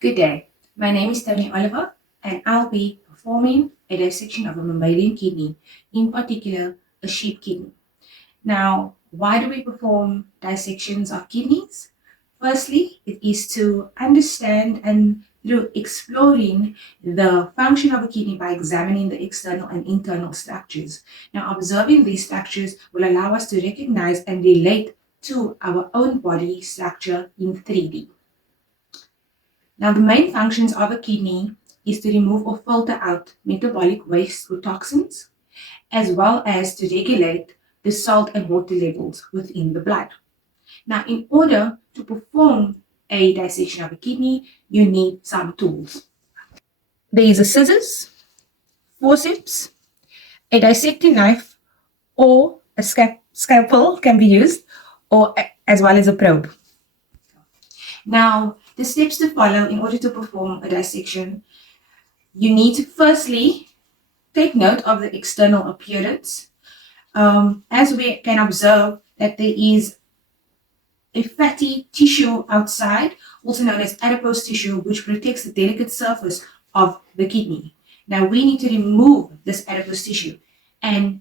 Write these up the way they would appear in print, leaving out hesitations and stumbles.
Good day. My name is Toni and I'll be performing a dissection of a mammalian kidney, in particular, a sheep kidney. Now, why do we perform dissections of kidneys? Firstly, it is to understand and through exploring the function of a kidney by examining the external and internal structures. Now, observing these structures will allow us to recognize and relate to our own body structure in 3D. Now, the main functions of a kidney is to remove or filter out metabolic waste or toxins, as well as to regulate the salt and water levels within the blood. Now, in order to perform a dissection of a kidney, you need some tools. There is a scissors, forceps, a dissecting knife, or a scalpel can be used, or as well as a probe. Now, the steps to follow in order to perform a dissection, you need to firstly take note of the external appearance. As we can observe that there is a fatty tissue outside, also known as adipose tissue, which protects the delicate surface of the kidney. Now we need to remove this adipose tissue and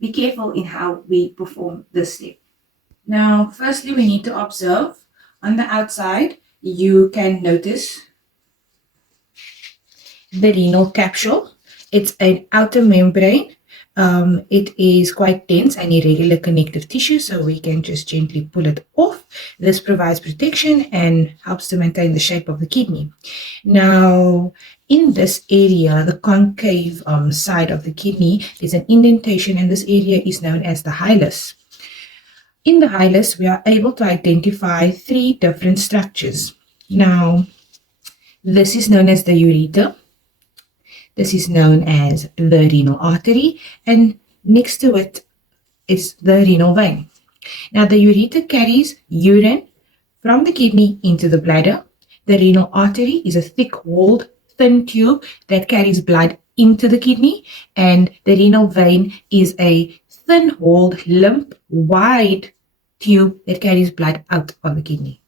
be careful in how we perform this step. Now, firstly, we need to observe on the outside. You can notice the renal capsule. It's an outer membrane. It is quite dense and irregular connective tissue, so we can just gently pull it off. This provides protection and helps to maintain the shape of the kidney. Now, in this area, the concave side of the kidney, there's an indentation, and this area is known as the hilus. In the hilus, we are able to identify 3 different structures. Now, this is known as the ureter. This is known as the renal artery, and next to it is the renal vein. Now, the ureter carries urine from the kidney into the bladder. The renal artery is a thick-walled, thin tube that carries blood into the kidney, and the renal vein is a thin-walled, limp, wide tube that carries blood out of the kidney.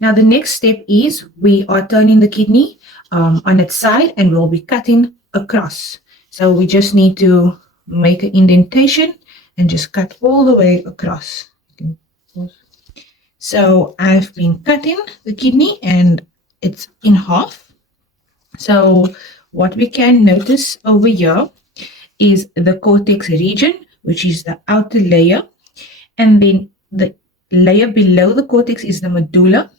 Now, the next step is we are turning the kidney on its side, and we'll be cutting across. So we just need to make an indentation and just cut all the way across. So I've been cutting the kidney and it's in half. So what we can notice over here is the cortex region, which is the outer layer, and then the layer below the cortex is the medulla,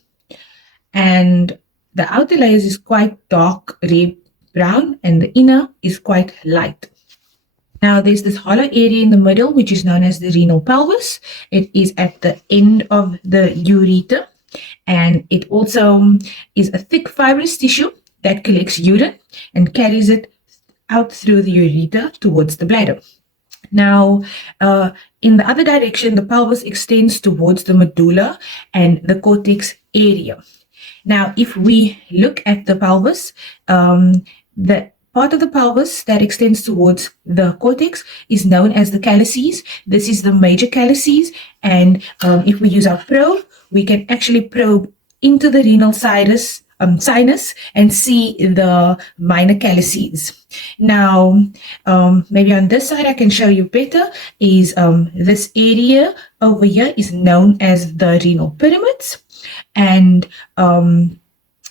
and the outer layers is quite dark red brown, and the inner is quite light. Now, there's this hollow area in the middle, which is known as the renal pelvis. It is at the end of the ureter, and it also is a thick fibrous tissue that collects urine and carries it out through the ureter towards the bladder. Now, in the other direction, the pelvis extends towards the medulla and the cortex area. Now, if we look at the pelvis, the part of the pelvis that extends towards the cortex is known as the calyces. This is the major calyces, and if we use our probe, we can actually probe into the renal sinus and see the minor calyces. Now, maybe on this side I can show you better is this area over here is known as the renal pyramids, and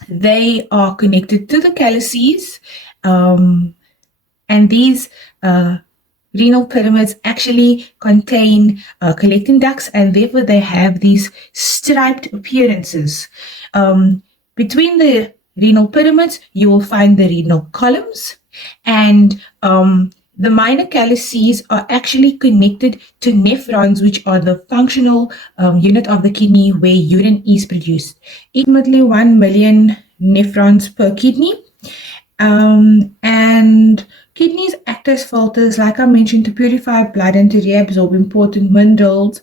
they are connected to the calyces, and these renal pyramids actually contain collecting ducts, and therefore they have these striped appearances. Between the renal pyramids, you will find the renal columns, and the minor calyces are actually connected to nephrons, which are the functional unit of the kidney where urine is produced. Approximately 1 million nephrons per kidney. And kidneys act as filters, like I mentioned, to purify blood and to reabsorb important minerals,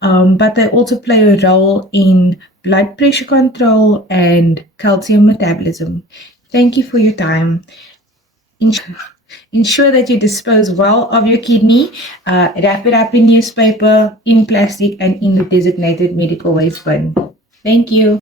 but they also play a role in blood pressure control and calcium metabolism. Thank you for your time. Ensure that you dispose well of your kidney. Wrap it up in newspaper, in plastic, and in the designated medical waste bin. Thank you.